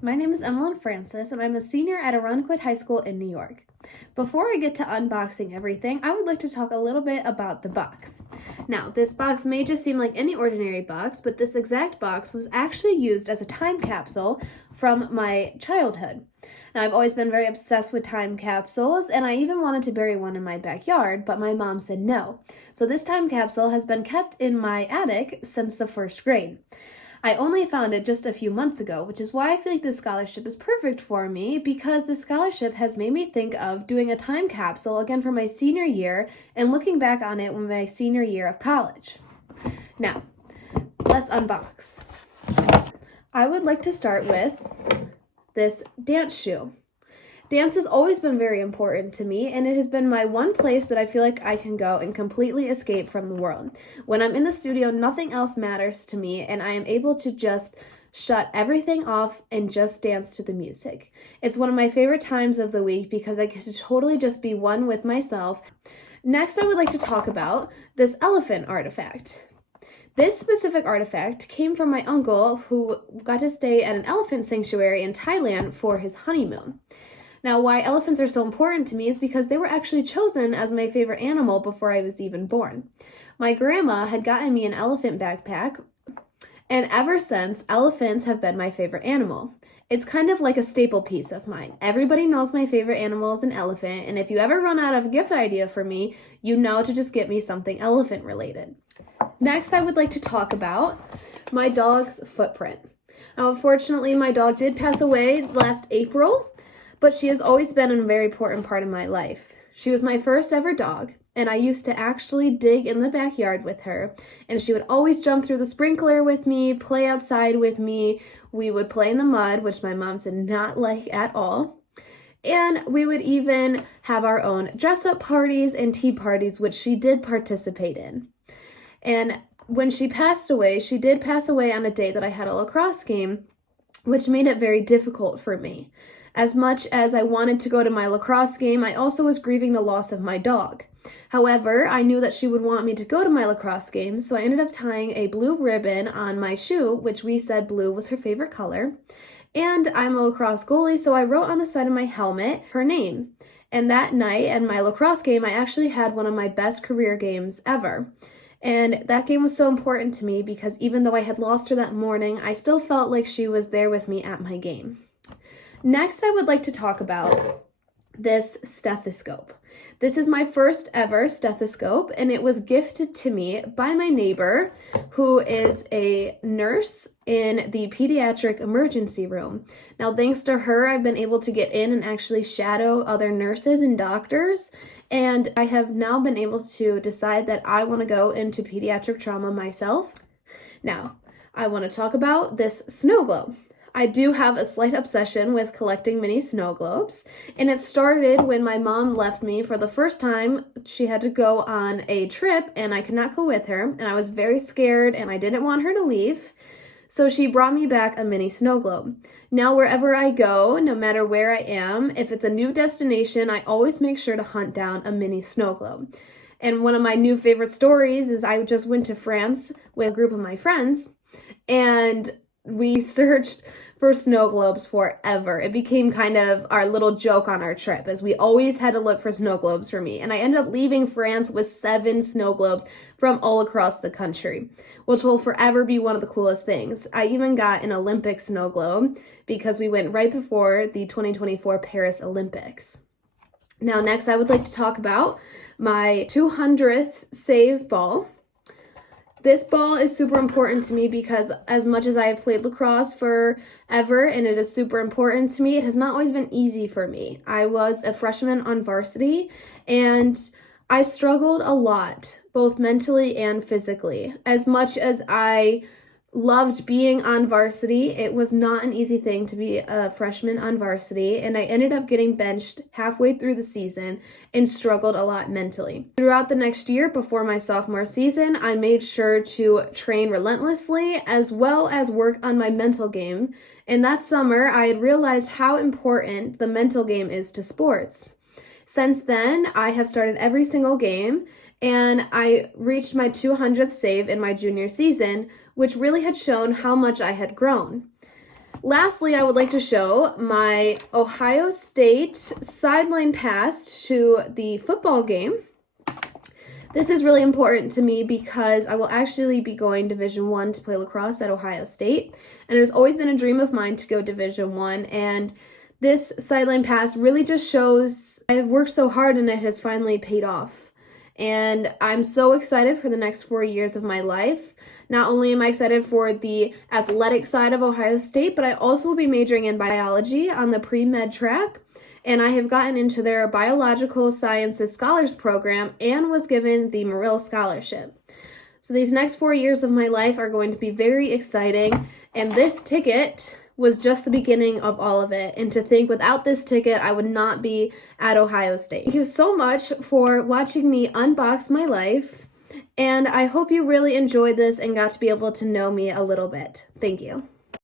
My name is Emmalynn Francis, and I'm a senior at Ironquoit High School in New York. Before I get to unboxing everything, I would like to talk a little bit about the box. Now, this box may just seem like any ordinary box, but this exact box was actually used as a time capsule from my childhood. Now, I've always been very obsessed with time capsules, and I even wanted to bury one in my backyard, but my mom said no. So this time capsule has been kept in my attic since the first grade. I only found it just a few months ago, which is why I feel like this scholarship is perfect for me, because this scholarship has made me think of doing a time capsule again for my senior year and looking back on it when my senior year of college. Now, let's unbox. I would like to start with this dance shoe. Dance has always been very important to me, and it has been my one place that I feel like I can go and completely escape from the world. When I'm in the studio, nothing else matters to me, and I am able to just shut everything off and just dance to the music. It's one of my favorite times of the week because I get to totally just be one with myself. Next, I would like to talk about this elephant artifact. This specific artifact came from my uncle, who got to stay at an elephant sanctuary in Thailand for his honeymoon. Now, why elephants are so important to me is because they were actually chosen as my favorite animal before I was even born. My grandma had gotten me an elephant backpack, and ever since, elephants have been my favorite animal. It's kind of like a staple piece of mine. Everybody knows my favorite animal is an elephant, and if you ever run out of a gift idea for me, you know to just get me something elephant related. Next, I would like to talk about my dog's footprint. Now, unfortunately, my dog did pass away last April, but she has always been a very important part of my life. She was my first ever dog, and I used to actually dig in the backyard with her, and she would always jump through the sprinkler with me, play outside with me. We would play in the mud, which my mom did not like at all. And we would even have our own dress-up parties and tea parties, which she did participate in. And when she passed away, she did pass away on a day that I had a lacrosse game, which made it very difficult for me. As much as I wanted to go to my lacrosse game, I also was grieving the loss of my dog. However, I knew that she would want me to go to my lacrosse game, so I ended up tying a blue ribbon on my shoe, which we said blue was her favorite color. And I'm a lacrosse goalie, so I wrote on the side of my helmet her name. And that night at my lacrosse game, I actually had one of my best career games ever. And that game was so important to me because even though I had lost her that morning, I still felt like she was there with me at my game. Next, I would like to talk about this stethoscope. This is my first ever stethoscope, and it was gifted to me by my neighbor, who is a nurse in the pediatric emergency room. Now, thanks to her, I've been able to get in and actually shadow other nurses and doctors, and I have now been able to decide that I want to go into pediatric trauma myself. Now, I want to talk about this snow globe. I do have a slight obsession with collecting mini snow globes, and it started when my mom left me for the first time. She had to go on a trip, and I could not go with her, and I was very scared, and I didn't want her to leave, so she brought me back a mini snow globe. Now, wherever I go, no matter where I am, if it's a new destination, I always make sure to hunt down a mini snow globe. And one of my new favorite stories is I just went to France with a group of my friends, and we searched for snow globes forever. It became kind of our little joke on our trip, as we always had to look for snow globes for me. And I ended up leaving France with 7 snow globes from all across the country, which will forever be one of the coolest things. I even got an Olympic snow globe because we went right before the 2024 Paris Olympics. Now, next, I would like to talk about my 200th save ball. This ball is super important to me because as much as I have played lacrosse forever and it is super important to me, it has not always been easy for me. I was a freshman on varsity and I struggled a lot, both mentally and physically. As much as I loved being on varsity, it was not an easy thing to be a freshman on varsity, and I ended up getting benched halfway through the season and struggled a lot mentally. Throughout the next year before my sophomore season, I made sure to train relentlessly as well as work on my mental game, and that summer I had realized how important the mental game is to sports. Since then, I have started every single game, and I reached my 200th save in my junior season, which really had shown how much I had grown. Lastly, I would like to show my Ohio State sideline pass to the football game. This is really important to me because I will actually be going Division I to play lacrosse at Ohio State, and it has always been a dream of mine to go Division I, and this sideline pass really just shows I've worked so hard and it has finally paid off. And I'm so excited for the next 4 years of my life. Not only am I excited for the athletic side of Ohio State, but I also will be majoring in biology on the pre-med track. And I have gotten into their Biological Sciences Scholars Program and was given the Morrill Scholarship. So these next 4 years of my life are going to be very exciting, and this ticket was just the beginning of all of it. And to think without this ticket, I would not be at Ohio State. Thank you so much for watching me unbox my life, and I hope you really enjoyed this and got to be able to know me a little bit. Thank you.